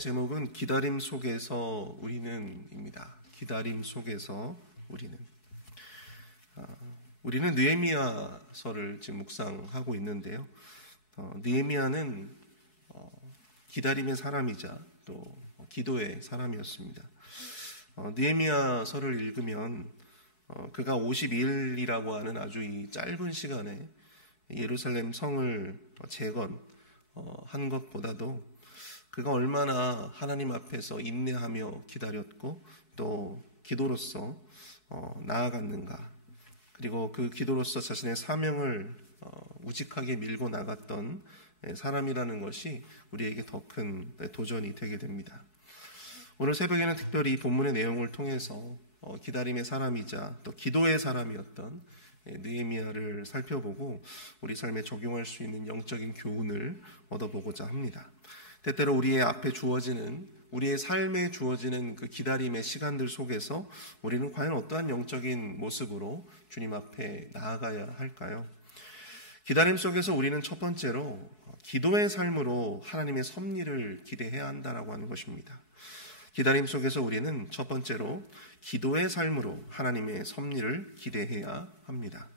본문의 제목은 기다림 속에서 우리는입니다. 기다림 속에서 우리는. 우리는 느헤미야서를 지금 묵상하고 있는데요. 느헤미야는 기다림의 사람이자 또 기도의 사람이었습니다. 느헤미야서를 읽으면 그가 50일이라고 하는 아주 이 짧은 시간에 예루살렘 성을 재건한 것보다도 그가 얼마나 하나님 앞에서 인내하며 기다렸고 또 기도로서 나아갔는가, 그리고 그 기도로서 자신의 사명을 우직하게 밀고 나갔던 사람이라는 것이 우리에게 더 큰 도전이 되게 됩니다. 오늘 새벽에는 특별히 본문의 내용을 통해서 기다림의 사람이자 또 기도의 사람이었던 느헤미야를 살펴보고 우리 삶에 적용할 수 있는 영적인 교훈을 얻어보고자 합니다. 때때로 우리의 앞에 주어지는, 우리의 삶에 주어지는 그 기다림의 시간들 속에서 우리는 과연 어떠한 영적인 모습으로 주님 앞에 나아가야 할까요? 기다림 속에서 우리는 첫 번째로 기도의 삶으로 하나님의 섭리를 기대해야 한다라고 하는 것입니다. 기다림 속에서 우리는 첫 번째로 기도의 삶으로 하나님의 섭리를 기대해야 합니다.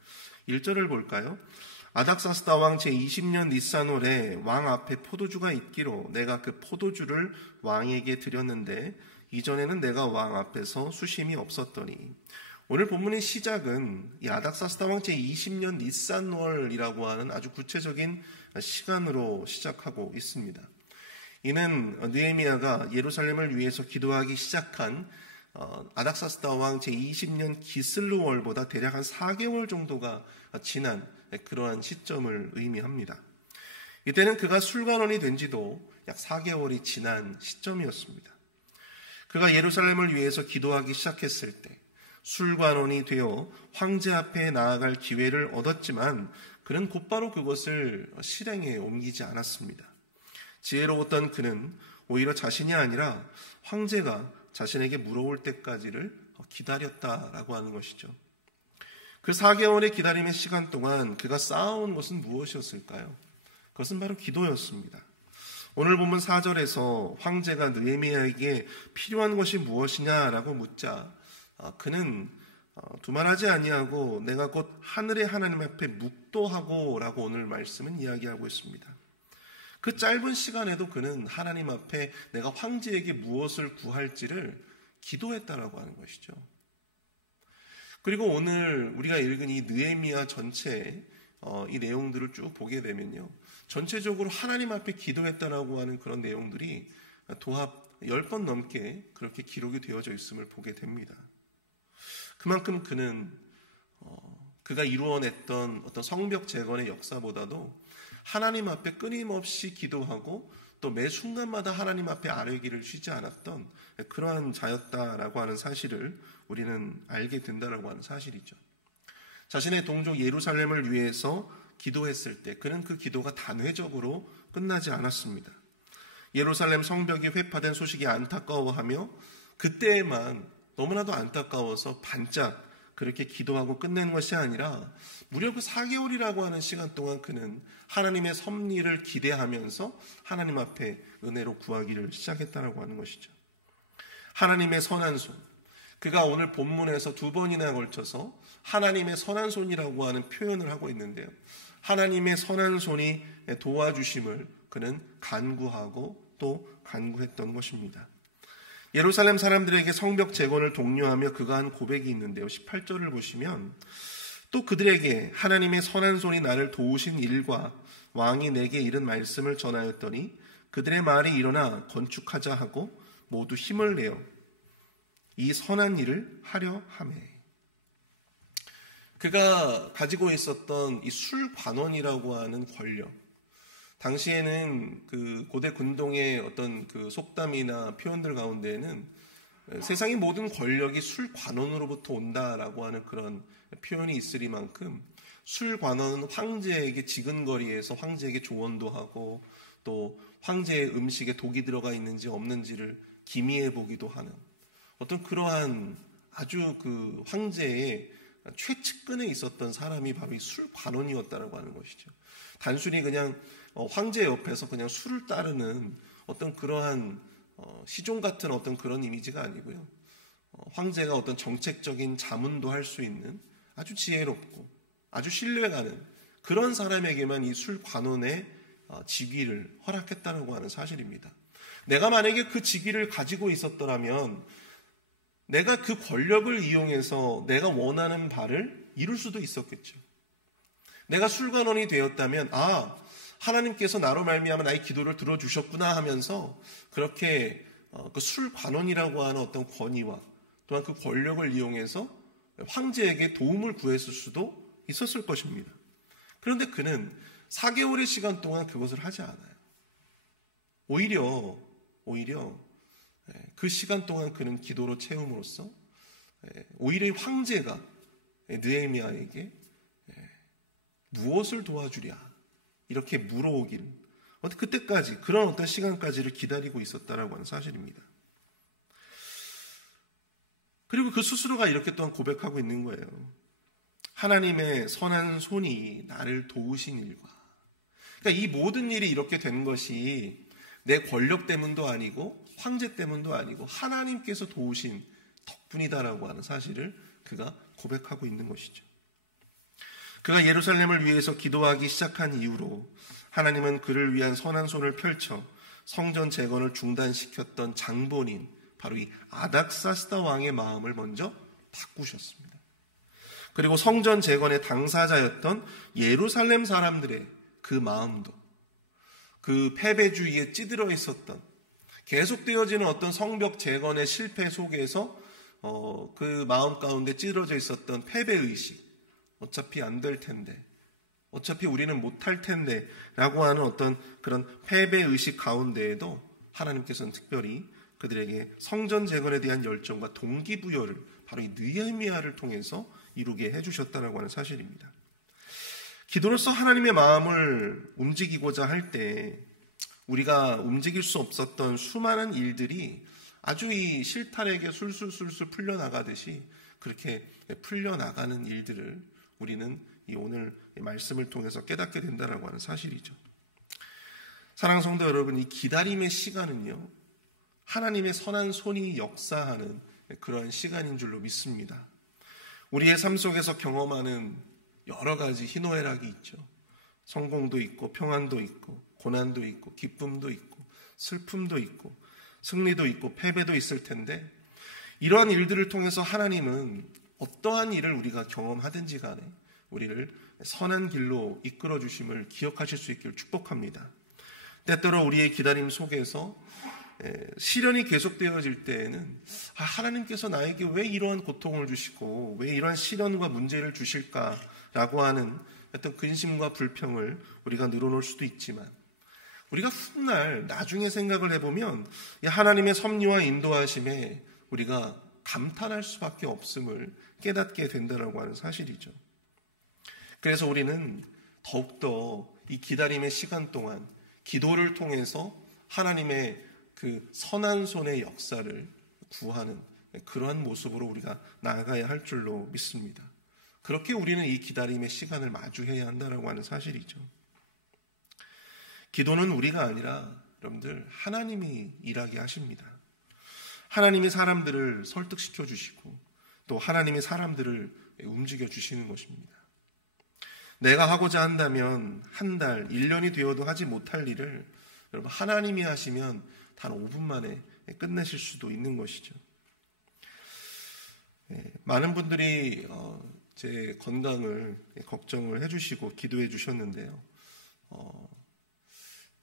1절을 볼까요? 아닥사스다 왕 제20년 니산월에 왕 앞에 포도주가 있기로 내가 그 포도주를 왕에게 드렸는데 이전에는 내가 왕 앞에서 수심이 없었더니. 오늘 본문의 시작은 이 아닥사스다 왕 제20년 니산월이라고 하는 아주 구체적인 시간으로 시작하고 있습니다. 이는 느헤미야가 예루살렘을 위해서 기도하기 시작한 아닥사스다 왕 제20년 기슬루월보다 대략 한 4개월 정도가 지난 그러한 시점을 의미합니다. 이때는 그가 술관원이 된 지도 약 4개월이 지난 시점이었습니다. 그가 예루살렘을 위해서 기도하기 시작했을 때 술관원이 되어 황제 앞에 나아갈 기회를 얻었지만 그는 곧바로 그것을 실행에 옮기지 않았습니다. 지혜로웠던 그는 오히려 자신이 아니라 황제가 자신에게 물어올 때까지를 기다렸다라고 하는 것이죠. 그 4개월의 기다림의 시간 동안 그가 쌓아온 것은 무엇이었을까요? 그것은 바로 기도였습니다. 오늘 본문 4절에서 황제가 느헤미야에게 필요한 것이 무엇이냐라고 묻자 그는 두말하지 아니하고 내가 곧 하늘의 하나님 앞에 묵도하고 라고 오늘 말씀은 이야기하고 있습니다. 그 짧은 시간에도 그는 하나님 앞에 내가 황제에게 무엇을 구할지를 기도했다라고 하는 것이죠. 그리고 오늘 우리가 읽은 이 느헤미야 전체 이 내용들을 쭉 보게 되면요, 전체적으로 하나님 앞에 기도했다라고 하는 그런 내용들이 도합 10번 넘게 그렇게 기록이 되어져 있음을 보게 됩니다. 그만큼 그는 그가 이루어냈던 어떤 성벽 재건의 역사보다도 하나님 앞에 끊임없이 기도하고 또 매 순간마다 하나님 앞에 아뢰기를 쉬지 않았던 그러한 자였다라고 하는 사실을 우리는 알게 된다라고 하는 사실이죠. 자신의 동족 예루살렘을 위해서 기도했을 때 그는 그 기도가 단회적으로 끝나지 않았습니다. 예루살렘 성벽이 회파된 소식이 안타까워하며 그때에만 너무나도 안타까워서 반짝 그렇게 기도하고 끝낸 것이 아니라 무려 그 4개월이라고 하는 시간 동안 그는 하나님의 섭리를 기대하면서 하나님 앞에 은혜로 구하기를 시작했다라고 하는 것이죠. 하나님의 선한 손, 그가 오늘 본문에서 2번이나 걸쳐서 하나님의 선한 손이라고 하는 표현을 하고 있는데요, 하나님의 선한 손이 도와주심을 그는 간구하고 또 간구했던 것입니다. 예루살렘 사람들에게 성벽 재건을 독려하며 그가 한 고백이 있는데요, 18절을 보시면 또 그들에게 하나님의 선한 손이 나를 도우신 일과 왕이 내게 이른 말씀을 전하였더니 그들의 말이 일어나 건축하자 하고 모두 힘을 내어 이 선한 일을 하려 하매. 그가 가지고 있었던 이 술관원이라고 하는 권력, 당시에는 그 고대 군동의 어떤 그 속담이나 표현들 가운데에는 세상의 모든 권력이 술관원으로부터 온다라고 하는 그런 표현이 있으리만큼 술관원은 황제에게 지근거리에서 황제에게 조언도 하고 또 황제의 음식에 독이 들어가 있는지 없는지를 기미해 보기도 하는 어떤 그러한 아주 그 황제의 최측근에 있었던 사람이 바로 이 술관원이었다라고 하는 것이죠. 단순히 그냥 황제 옆에서 그냥 술을 따르는 어떤 그러한 시종 같은 어떤 그런 이미지가 아니고요. 황제가 어떤 정책적인 자문도 할 수 있는 아주 지혜롭고 아주 신뢰가는 그런 사람에게만 이 술관원의 직위를 허락했다고 하는 사실입니다. 내가 만약에 그 직위를 가지고 있었더라면 내가 그 권력을 이용해서 내가 원하는 바를 이룰 수도 있었겠죠. 내가 술관원이 되었다면 하나님께서 나로 말미암아 나의 기도를 들어주셨구나 하면서 그렇게 그 술관원이라고 하는 어떤 권위와 또한 그 권력을 이용해서 황제에게 도움을 구했을 수도 있었을 것입니다. 그런데 그는 4개월의 시간 동안 그것을 하지 않아요. 오히려 그 시간 동안 그는 기도로 채움으로써 오히려 황제가 느헤미야에게 무엇을 도와주랴 이렇게 물어오길 그때까지 그런 어떤 시간까지를 기다리고 있었다라고 하는 사실입니다. 그리고 그 스스로가 이렇게 또한 고백하고 있는 거예요. 하나님의 선한 손이 나를 도우신 일과, 그러니까 이 모든 일이 이렇게 된 것이 내 권력 때문도 아니고 황제 때문도 아니고 하나님께서 도우신 덕분이다라고 하는 사실을 그가 고백하고 있는 것이죠. 그가 예루살렘을 위해서 기도하기 시작한 이후로 하나님은 그를 위한 선한 손을 펼쳐 성전 재건을 중단시켰던 장본인 바로 이 아닥사스다 왕의 마음을 먼저 바꾸셨습니다. 그리고 성전 재건의 당사자였던 예루살렘 사람들의 그 마음도 그 패배주의에 찌들어 있었던 계속되어지는 어떤 성벽 재건의 실패 속에서 그 마음 가운데 찌들어져 있었던 패배의식, 어차피 안 될 텐데, 어차피 우리는 못할 텐데 라고 하는 어떤 그런 패배의식 가운데에도 하나님께서는 특별히 그들에게 성전 재건에 대한 열정과 동기부여를 바로 이 느헤미야를 통해서 이루게 해주셨다고 하는 사실입니다. 기도로서 하나님의 마음을 움직이고자 할 때 우리가 움직일 수 없었던 수많은 일들이 아주 이 실타래에 술술술술 풀려나가듯이 그렇게 풀려나가는 일들을 우리는 이 오늘 말씀을 통해서 깨닫게 된다라고 하는 사실이죠. 사랑하는 성도 여러분, 이 기다림의 시간은요, 하나님의 선한 손이 역사하는 그러한 시간인 줄로 믿습니다. 우리의 삶 속에서 경험하는 여러 가지 희노애락이 있죠. 성공도 있고 평안도 있고 고난도 있고 기쁨도 있고 슬픔도 있고 승리도 있고 패배도 있을 텐데 이러한 일들을 통해서 하나님은 어떠한 일을 우리가 경험하든지 간에 우리를 선한 길로 이끌어 주심을 기억하실 수 있기를 축복합니다. 때때로 우리의 기다림 속에서 시련이 계속되어질 때에는 하나님께서 나에게 왜 이러한 고통을 주시고 왜 이러한 시련과 문제를 주실까라고 하는 어떤 근심과 불평을 우리가 늘어놓을 수도 있지만 우리가 훗날 나중에 생각을 해보면 하나님의 섭리와 인도하심에 우리가 감탄할 수밖에 없음을 깨닫게 된다라고 하는 사실이죠. 그래서 우리는 더욱더 이 기다림의 시간 동안 기도를 통해서 하나님의 그 선한 손의 역사를 구하는 그러한 모습으로 우리가 나아가야 할 줄로 믿습니다. 그렇게 우리는 이 기다림의 시간을 마주해야 한다라고 하는 사실이죠. 기도는 우리가 아니라 여러분들 하나님이 일하게 하십니다. 하나님이 사람들을 설득시켜 주시고 또 하나님이 사람들을 움직여 주시는 것입니다. 내가 하고자 한다면 한 달, 1년이 되어도 하지 못할 일을 여러분 하나님이 하시면 단 5분 만에 끝내실 수도 있는 것이죠. 많은 분들이 제 건강을 걱정을 해주시고 기도해 주셨는데요.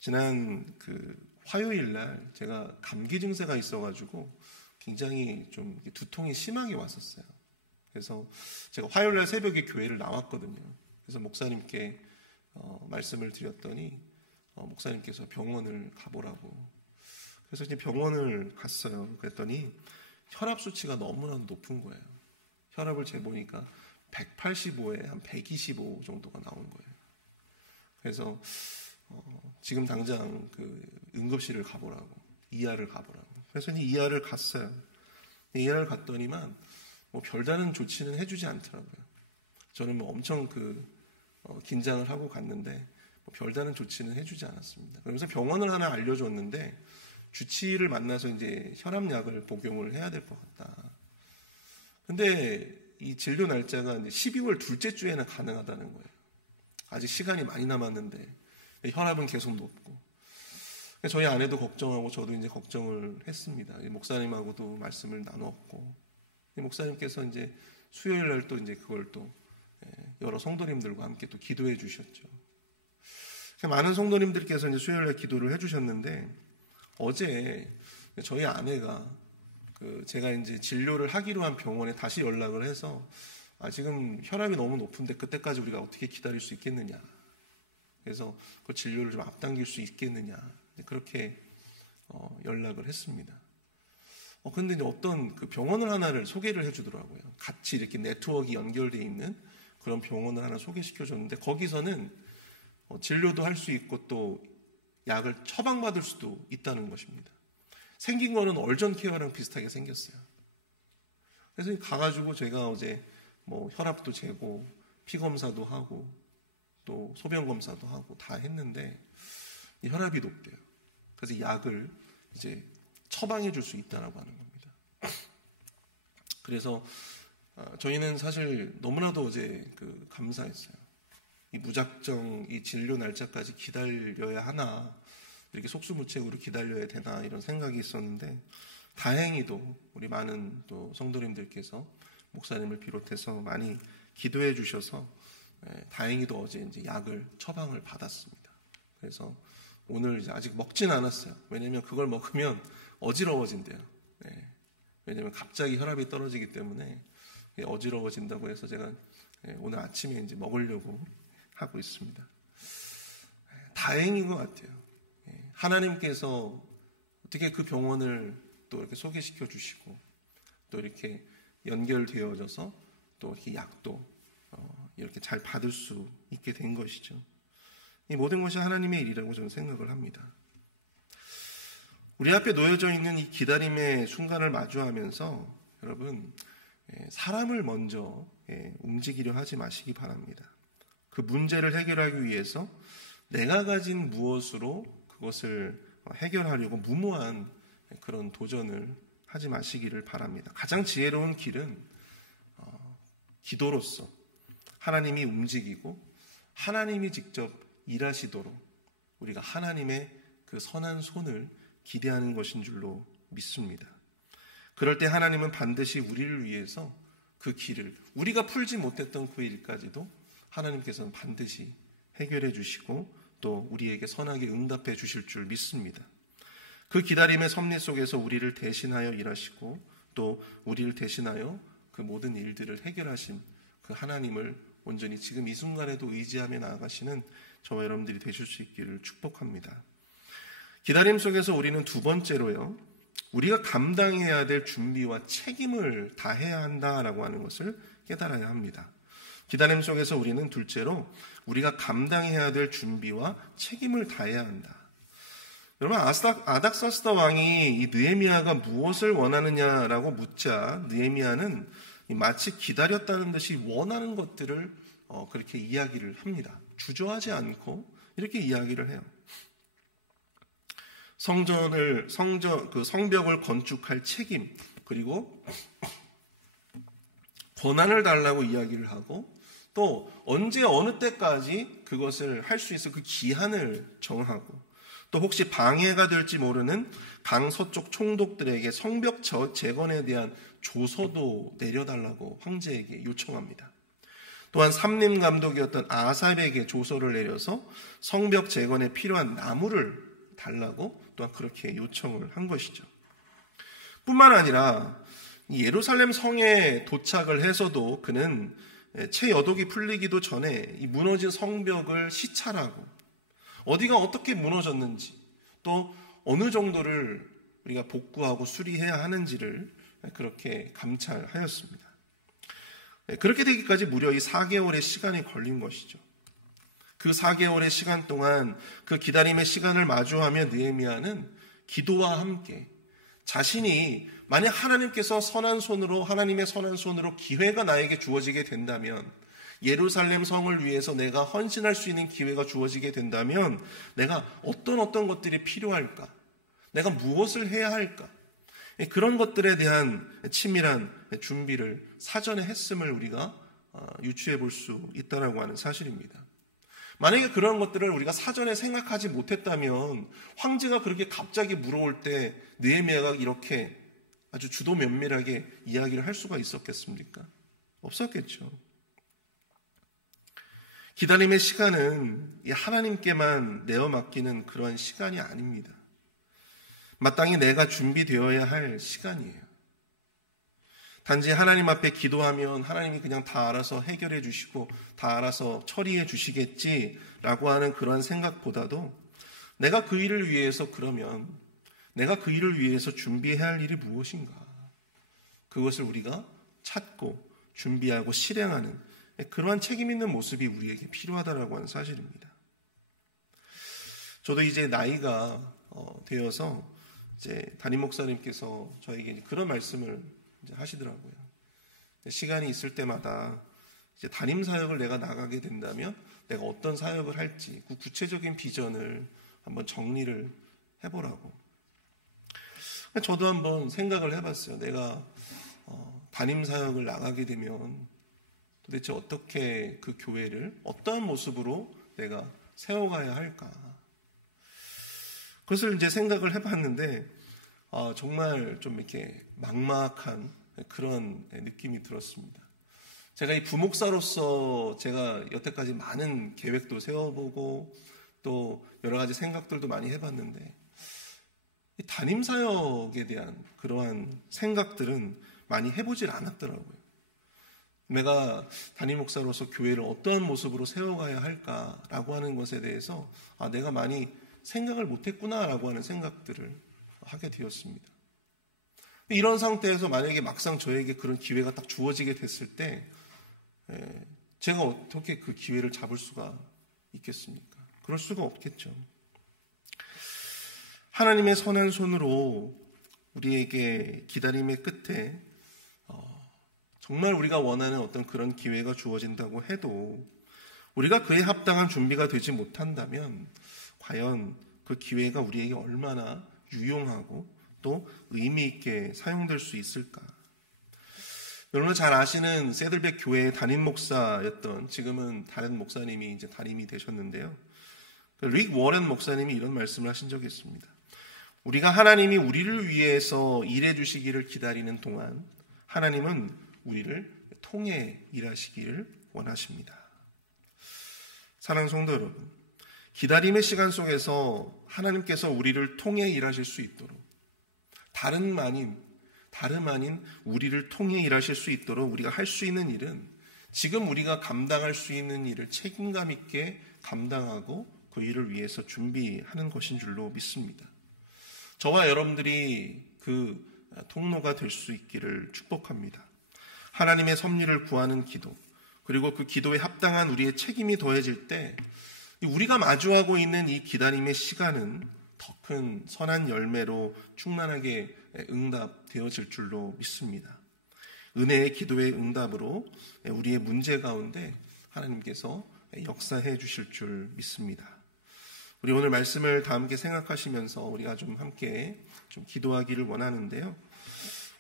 지난 그 화요일 날 제가 감기 증세가 있어가지고 굉장히 좀 두통이 심하게 왔었어요. 그래서 제가 화요일 날 새벽에 교회를 나왔거든요. 그래서 목사님께 말씀을 드렸더니 목사님께서 병원을 가보라고. 그래서 이제 병원을 갔어요. 그랬더니 혈압 수치가 너무나 높은 거예요. 혈압을 재보니까 185에 한 125 정도가 나온 거예요. 그래서 지금 당장 그 응급실을 가보라고, 이하를 가보라고. 그래서 이제 이하를 갔어요. 이하를 갔더니만 뭐 별다른 조치는 해주지 않더라고요. 저는 뭐 엄청 긴장을 하고 갔는데 뭐 별다른 조치는 해주지 않았습니다. 그러면서 병원을 하나 알려줬는데 주치의를 만나서 이제 혈압약을 복용을 해야 될 것 같다. 근데 이 진료 날짜가 이제 12월 둘째 주에는 가능하다는 거예요. 아직 시간이 많이 남았는데 혈압은 계속 높고. 저희 아내도 걱정하고 저도 이제 걱정을 했습니다. 목사님하고도 말씀을 나눴고, 목사님께서 이제 수요일 날 또 이제 그걸 또 여러 성도님들과 함께 또 기도해 주셨죠. 많은 성도님들께서 이제 수요일 날 기도를 해 주셨는데, 어제 저희 아내가 제가 이제 진료를 하기로 한 병원에 다시 연락을 해서, 지금 혈압이 너무 높은데 그때까지 우리가 어떻게 기다릴 수 있겠느냐. 그래서 그 진료를 좀 앞당길 수 있겠느냐. 그렇게 연락을 했습니다. 근데 이제 어떤 그 병원을 하나를 소개를 해주더라고요. 같이 이렇게 네트워크가 연결되어 있는 그런 병원을 하나 소개시켜줬는데, 거기서는 진료도 할 수 있고 또 약을 처방받을 수도 있다는 것입니다. 생긴 거는 얼전 케어랑 비슷하게 생겼어요. 그래서 가가지고 제가 어제 뭐 혈압도 재고 피 검사도 하고 또 소변 검사도 하고 다 했는데 혈압이 높대요. 그래서 약을 이제 처방해 줄 수 있다라고 하는 겁니다. 그래서 저희는 사실 너무나도 어제 감사했어요. 이 무작정 이 진료 날짜까지 기다려야 하나, 이렇게 속수무책으로 기다려야 되나, 이런 생각이 있었는데, 다행히도 우리 많은 또 성도님들께서 목사님을 비롯해서 많이 기도해 주셔서 다행히도 어제 이제 약을 처방을 받았습니다. 그래서 오늘 이제 아직 먹진 않았어요. 왜냐면 그걸 먹으면 어지러워진대요. 왜냐면 갑자기 혈압이 떨어지기 때문에 어지러워진다고 해서 제가 오늘 아침에 이제 먹으려고 하고 있습니다. 다행인 것 같아요. 하나님께서 어떻게 그 병원을 또 이렇게 소개시켜 주시고 또 이렇게 연결되어져서 또 이렇게 약도 이렇게 잘 받을 수 있게 된 것이죠. 이 모든 것이 하나님의 일이라고 저는 생각을 합니다. 우리 앞에 놓여져 있는 이 기다림의 순간을 마주하면서 여러분, 사람을 먼저 움직이려 하지 마시기 바랍니다. 그 문제를 해결하기 위해서 내가 가진 무엇으로 그것을 해결하려고 무모한 그런 도전을 하지 마시기를 바랍니다. 가장 지혜로운 길은 기도로서 하나님이 움직이고 하나님이 직접 일하시도록 우리가 하나님의 그 선한 손을 기대하는 것인 줄로 믿습니다. 그럴 때 하나님은 반드시 우리를 위해서 그 길을, 우리가 풀지 못했던 그 일까지도 하나님께서는 반드시 해결해 주시고 또 우리에게 선하게 응답해 주실 줄 믿습니다. 그 기다림의 섭리 속에서 우리를 대신하여 일하시고 또 우리를 대신하여 그 모든 일들을 해결하신 그 하나님을 온전히 지금 이 순간에도 의지하며 나아가시는 저와 여러분들이 되실 수 있기를 축복합니다. 기다림 속에서 우리는 두 번째로요, 우리가 감당해야 될 준비와 책임을 다해야 한다라고 하는 것을 깨달아야 합니다. 기다림 속에서 우리는 둘째로 우리가 감당해야 될 준비와 책임을 다해야 한다. 여러분, 아닥사스다 왕이 이 느헤미야가 무엇을 원하느냐라고 묻자 느헤미야는 마치 기다렸다는 듯이 원하는 것들을 그렇게 이야기를 합니다. 주저하지 않고 이렇게 이야기를 해요. 성벽을 건축할 책임, 그리고 권한을 달라고 이야기를 하고 또 언제 어느 때까지 그것을 할 수 있어 그 기한을 정하고 또 혹시 방해가 될지 모르는 강서쪽 총독들에게 성벽 재건에 대한 조서도 내려달라고 황제에게 요청합니다. 또한 삼림 감독이었던 아삽에게 조서를 내려서 성벽 재건에 필요한 나무를 달라고 또한 그렇게 요청을 한 것이죠. 뿐만 아니라 예루살렘 성에 도착을 해서도 그는 채 여독이 풀리기도 전에 이 무너진 성벽을 시찰하고 어디가 어떻게 무너졌는지 또 어느 정도를 우리가 복구하고 수리해야 하는지를 그렇게 감찰하였습니다. 그렇게 되기까지 무려 이 4개월의 시간이 걸린 것이죠. 그 4개월의 시간 동안 그 기다림의 시간을 마주하며 느헤미야는 기도와 함께 자신이 만약 하나님께서 선한 손으로, 하나님의 선한 손으로 기회가 나에게 주어지게 된다면, 예루살렘 성을 위해서 내가 헌신할 수 있는 기회가 주어지게 된다면 내가 어떤 것들이 필요할까? 내가 무엇을 해야 할까? 그런 것들에 대한 치밀한 준비를 사전에 했음을 우리가 유추해 볼 수 있다라고 하는 사실입니다. 만약에 그런 것들을 우리가 사전에 생각하지 못했다면 황제가 그렇게 갑자기 물어올 때 느헤미야가 이렇게 아주 주도 면밀하게 이야기를 할 수가 있었겠습니까? 없었겠죠. 기다림의 시간은 하나님께만 내어 맡기는 그러한 시간이 아닙니다. 마땅히 내가 준비되어야 할 시간이에요. 단지 하나님 앞에 기도하면 하나님이 그냥 다 알아서 해결해 주시고 다 알아서 처리해 주시겠지라고 하는 그런 생각보다도 내가 그 일을 위해서 준비해야 할 일이 무엇인가? 그것을 우리가 찾고 준비하고 실행하는 그러한 책임 있는 모습이 우리에게 필요하다라고 하는 사실입니다. 저도 이제 나이가 되어서 이제 담임 목사님께서 저에게 그런 말씀을 이제 하시더라고요. 시간이 있을 때마다 이제 담임 사역을 내가 나가게 된다면 내가 어떤 사역을 할지 그 구체적인 비전을 한번 정리를 해보라고. 저도 한번 생각을 해봤어요. 내가 담임 사역을 나가게 되면 도대체 어떻게 그 교회를 어떠한 모습으로 내가 세워가야 할까? 그것을 이제 생각을 해봤는데 정말 좀 이렇게 막막한 그런 느낌이 들었습니다. 제가 이 부목사로서 제가 여태까지 많은 계획도 세워보고 또 여러 가지 생각들도 많이 해봤는데 이 담임 사역에 대한 그러한 생각들은 많이 해보질 않았더라고요. 내가 담임 목사로서 교회를 어떤 모습으로 세워가야 할까라고 하는 것에 대해서 내가 많이 생각을 못했구나라고 하는 생각들을 하게 되었습니다. 이런 상태에서 만약에 막상 저에게 그런 기회가 딱 주어지게 됐을 때 제가 어떻게 그 기회를 잡을 수가 있겠습니까? 그럴 수가 없겠죠. 하나님의 선한 손으로 우리에게 기다림의 끝에 정말 우리가 원하는 어떤 그런 기회가 주어진다고 해도 우리가 그에 합당한 준비가 되지 못한다면 과연 그 기회가 우리에게 얼마나 유용하고 또 의미 있게 사용될 수 있을까? 여러분 잘 아시는 세들백 교회의 담임 목사였던 지금은 다른 목사님이 이제 담임이 되셨는데요. 릭 워렌 목사님이 이런 말씀을 하신 적이 있습니다. 우리가 하나님이 우리를 위해서 일해 주시기를 기다리는 동안 하나님은 우리를 통해 일하시기를 원하십니다. 사랑하는 성도 여러분, 기다림의 시간 속에서 하나님께서 우리를 통해 일하실 수 있도록 다름 아닌 우리를 통해 일하실 수 있도록 우리가 할 수 있는 일은 지금 우리가 감당할 수 있는 일을 책임감 있게 감당하고 그 일을 위해서 준비하는 것인 줄로 믿습니다. 저와 여러분들이 그 통로가 될 수 있기를 축복합니다. 하나님의 섭리를 구하는 기도, 그리고 그 기도에 합당한 우리의 책임이 더해질 때 우리가 마주하고 있는 이 기다림의 시간은 더 큰 선한 열매로 충만하게 응답되어질 줄로 믿습니다. 은혜의 기도의 응답으로 우리의 문제 가운데 하나님께서 역사해 주실 줄 믿습니다. 우리 오늘 말씀을 다 함께 생각하시면서 우리가 좀 함께 좀 기도하기를 원하는데요.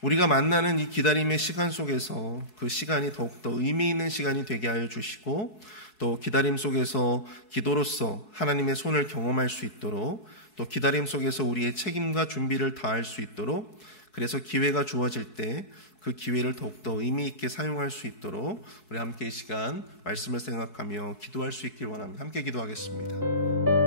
우리가 만나는 이 기다림의 시간 속에서 그 시간이 더욱더 의미 있는 시간이 되게 하여 주시고 또 기다림 속에서 기도로서 하나님의 손을 경험할 수 있도록 또 기다림 속에서 우리의 책임과 준비를 다할 수 있도록 그래서 기회가 주어질 때 그 기회를 더욱더 의미 있게 사용할 수 있도록 우리 함께 이 시간 말씀을 생각하며 기도할 수 있길 원합니다. 함께 기도하겠습니다.